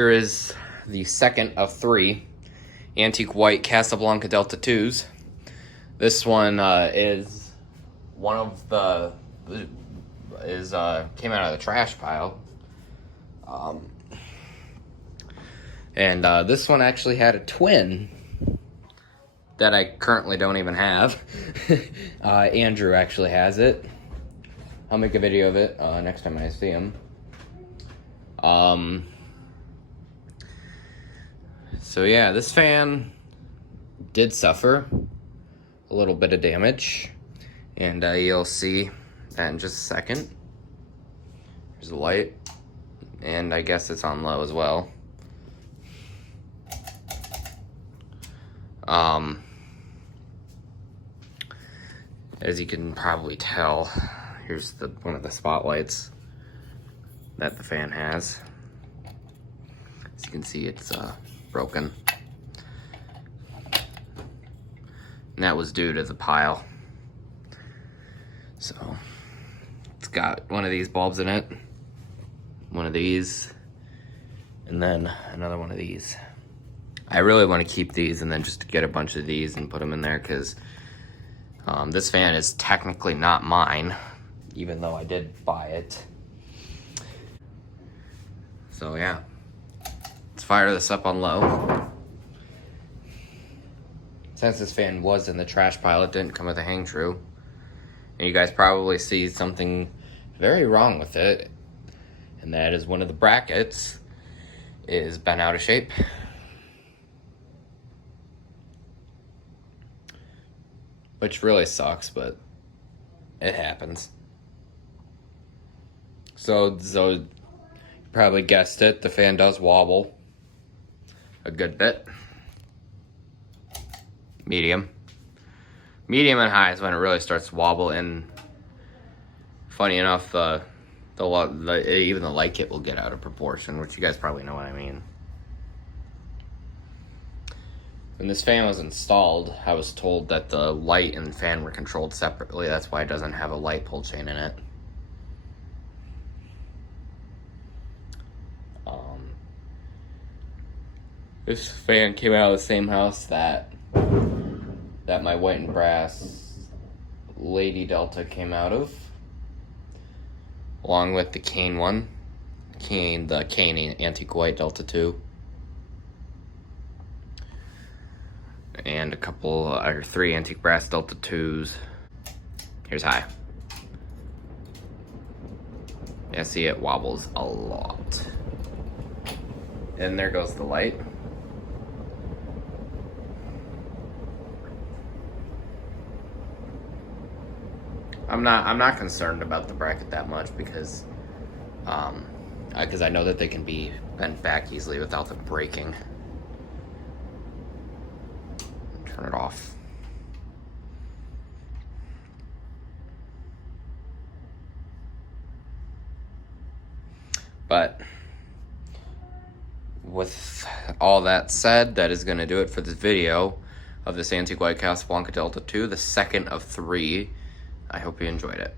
Here is the second of 3 antique white Casablanca Delta 2s. This one is one of the came out of the trash pile. And this one actually had a twin that I currently don't even have. Andrew actually has it. I'll make a video of it next time I see him. So yeah, this fan did suffer a little bit of damage, and you'll see that in just a second. There's the light, and I guess it's on low as well. As you can probably tell, here's one of the spotlights that the fan has. As you can see, it's broken. And that was due to the pile. So, it's got one of these bulbs in it, one of these, and then another one of these. I really want to keep these and then just get a bunch of these and put them in there, because this fan is technically not mine, even though I did buy it. So yeah, let's fire this up on low. Since this fan was in the trash pile, it didn't come with a hang true. And you guys probably see something very wrong with it, and that is one of the brackets is bent out of shape. Which really sucks, but it happens. So you probably guessed it, the fan does wobble a good bit. Medium and high is when it really starts to wobble, and funny enough, even the light kit will get out of proportion, which you guys probably know what I mean. When this fan was installed, I was told that the light and fan were controlled separately. That's why it doesn't have a light pull chain in it. This fan came out of the same house that my white and brass Lady Delta came out of, along with the cane one, the cane antique white Delta 2. And a couple, or 3 antique brass Delta 2s. Here's high. Yeah, see, it wobbles a lot. And there goes the light. I'm not concerned about the bracket that much, because I know that they can be bent back easily without them breaking. Turn it off. But with all that said, that is going to do it for this video of this antique white Casablanca Delta 2, the second of 3. I hope you enjoyed it.